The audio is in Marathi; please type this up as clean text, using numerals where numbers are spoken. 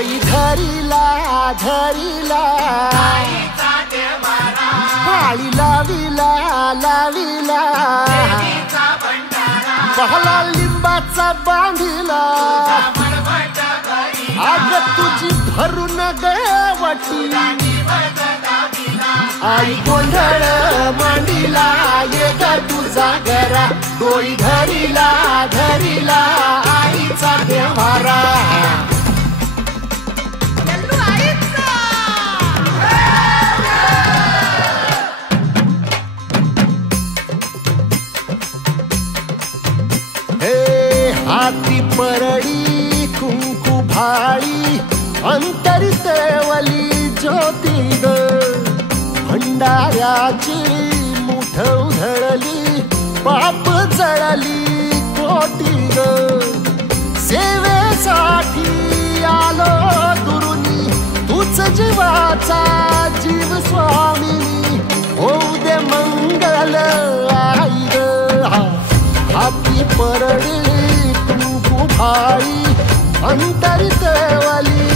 डोई धरिला धरिला पाळी लाविला लाविला पहला लिंबाचा बांधिला आग तुझी भरून गवटी आई गोंधळ मांडीला ये ग तुझा घरा डोई धरिला धरिला आईचा देवारा हाती परडी कुंकू भाळी अंतरी तेवली ज्योती ग भंडाऱ्याची मुठ उधळली पाप जळली कोटी ग सेवेसाठी आलो दुरुनी तूच जीवाचा जीव स्वामिनी होऊ दे मंगल आई ग हाती परडी कुंकू भाळी अंतरी तेवली